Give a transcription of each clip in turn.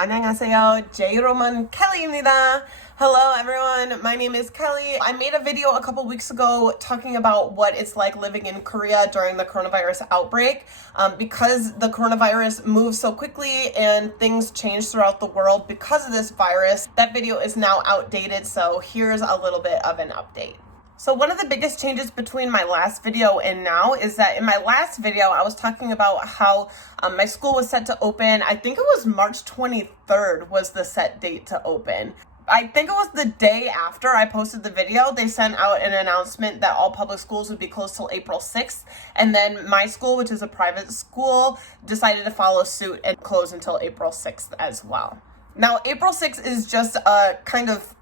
안녕하세요. J-Roman Kelly입니다. Hello everyone, my name is Kelly. I made a video a couple weeks ago talking about what it's like living in Korea during the coronavirus outbreak. Because the coronavirus moves so quickly and things change throughout the world because of this virus, that video is now outdated, so here's a little bit of an update. So one of the biggest changes between my last video and now is that in my last video, I was talking about how my school was set to open. I think it was March 23rd was the set date to open. I think it was the day after I posted the video, they sent out an announcement that all public schools would be closed till April 6th. And then my school, which is a private school, decided to follow suit and close until April 6th as well. Now, April 6th is just a kind of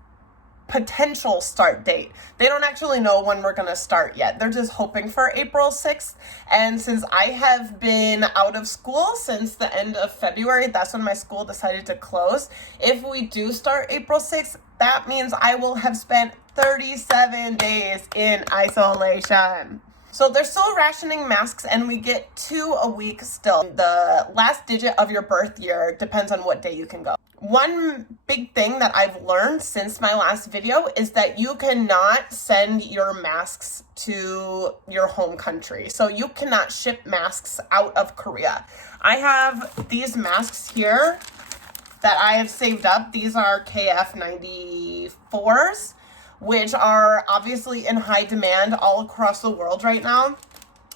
potential start date. They don't actually know when we're going to start yet. They're just hoping for April 6th. And since I have been out of school since the end of February, that's when my school decided to close. If we do start April 6th, that means I will have spent 37 days in isolation. So they're still rationing masks and we get 2 a week still. The last digit of your birth year depends on what day you can go. One big thing that I've learned since my last video is that you cannot send your masks to your home country. So you cannot ship masks out of Korea. I have these masks here that I have saved up. These are KF94s, which are obviously in high demand all across the world right now.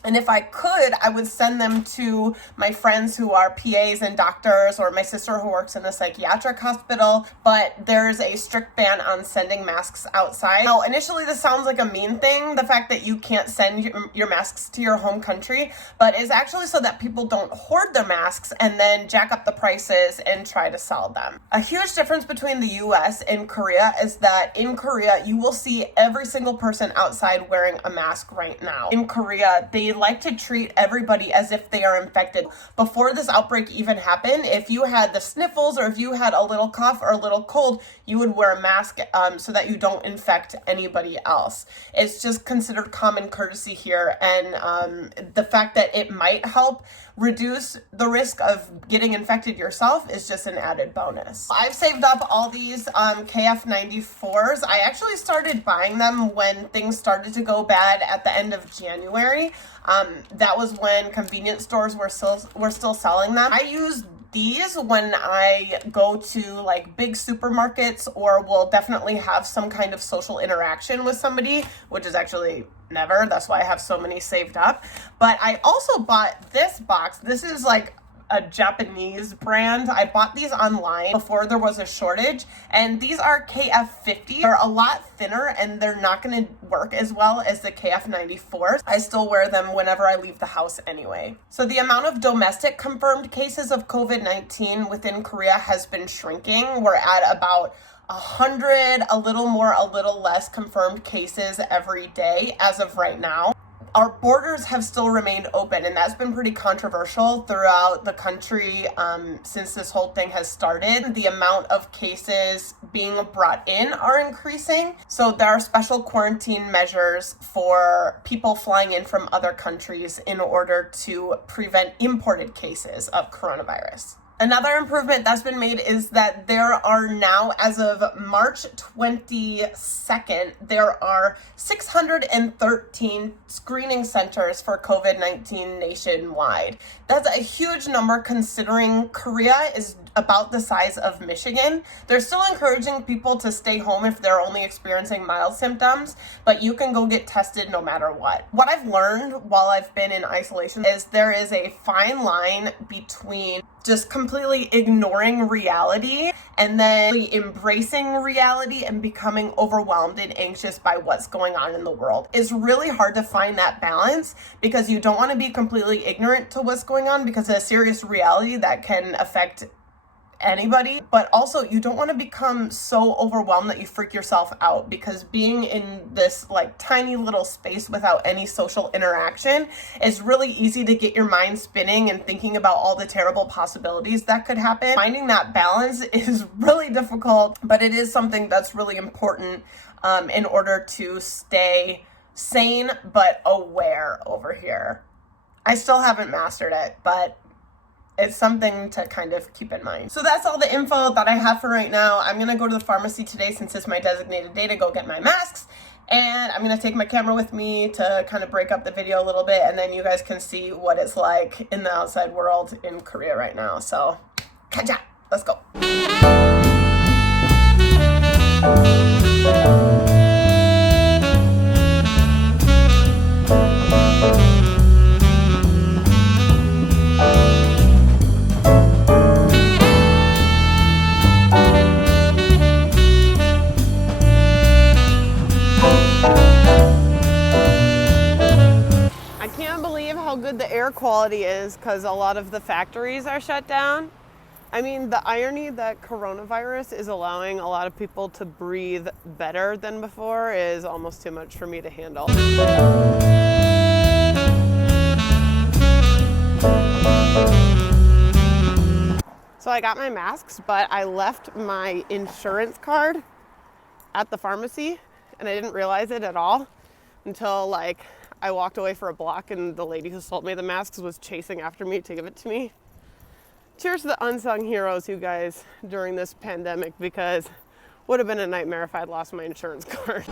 And if I could, I would send them to my friends who are PAs and doctors, or my sister who works in a psychiatric hospital, but there's a strict ban on sending masks outside. Now, initially this sounds like a mean thing, the fact that you can't send your masks to your home country, but it's actually so that people don't hoard their masks and then jack up the prices and try to sell them. A huge difference between the US and Korea is that in Korea, you will see every single person outside wearing a mask right now. In Korea, they like to treat everybody as if they are infected. Before this outbreak even happened, if you had the sniffles or if you had a little cough or a little cold, you would wear a mask so that you don't infect anybody else. It's just considered common courtesy here, and the fact that it might help reduce the risk of getting infected yourself is just an added bonus. I've saved up all these KF94s. I actually started buying them when things started to go bad at the end of January. That was when convenience stores were still selling them. I use these when I go to like big supermarkets or will definitely have some kind of social interaction with somebody, which is actually never. That's why I have so many saved up. But I also bought this box. This is like a Japanese brand. I bought these online before there was a shortage, and these are KF50. They're a lot thinner and they're not going to work as well as the KF94s. I still wear them whenever I leave the house anyway. So the amount of domestic confirmed cases of COVID-19 within Korea has been shrinking. We're at about 100, a little more, a little less confirmed cases every day as of right now. Our borders have still remained open, and that's been pretty controversial throughout the country since this whole thing has started. The amount of cases being brought in are increasing, so there are special quarantine measures for people flying in from other countries in order to prevent imported cases of coronavirus. Another improvement that's been made is that there are now, as of March 22nd, there are 613 screening centers for COVID-19 nationwide. That's a huge number considering Korea is about the size of Michigan. They're still encouraging people to stay home if they're only experiencing mild symptoms, but you can go get tested no matter what. What I've learned while I've been in isolation is there is a fine line between just completely ignoring reality and then embracing reality and becoming overwhelmed and anxious by what's going on in the world. It's really hard to find that balance because you don't want to be completely ignorant to what's going on because of a serious reality that can affect anybody, but also you don't want to become so overwhelmed that you freak yourself out, because being in this like tiny little space without any social interaction is really easy to get your mind spinning and thinking about all the terrible possibilities that could happen. Finding that balance is really difficult, but it is something that's really important in order to stay sane but aware over here. I still haven't mastered it, but it's something to kind of keep in mind. So that's all the info that I have for right now. I'm gonna go to the pharmacy today since it's my designated day to go get my masks. And I'm gonna take my camera with me to kind of break up the video a little bit, and then you guys can see what it's like in the outside world in Korea right now. So, 가자! Let's go. I can't believe how good the air quality is because a lot of the factories are shut down. I mean, the irony that coronavirus is allowing a lot of people to breathe better than before is almost too much for me to handle. So I got my masks, but I left my insurance card at the pharmacy and I didn't realize it at all until like I walked away for a block and the lady who sold me the masks was chasing after me to give it to me. Cheers to the unsung heroes, you guys, during this pandemic, because it would have been a nightmare if I'd lost my insurance card.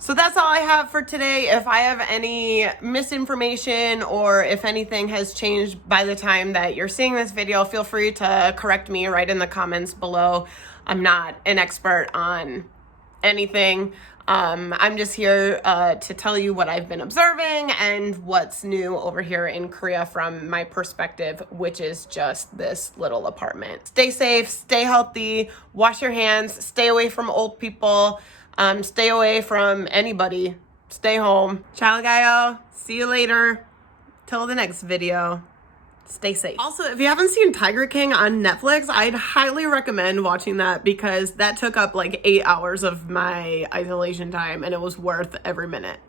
So that's all I have for today. If I have any misinformation or if anything has changed by the time that you're seeing this video, feel free to correct me right in the comments below. I'm not an expert on anything. I'm just here to tell you what I've been observing and what's new over here in Korea from my perspective, which is just this little apartment. Stay safe, stay healthy, wash your hands, stay away from old people. Stay away from anybody. Stay home. Ciao, gayo. See you later. Till the next video. Stay safe. Also, if you haven't seen Tiger King on Netflix, I'd highly recommend watching that because that took up like 8 hours of my isolation time and it was worth every minute.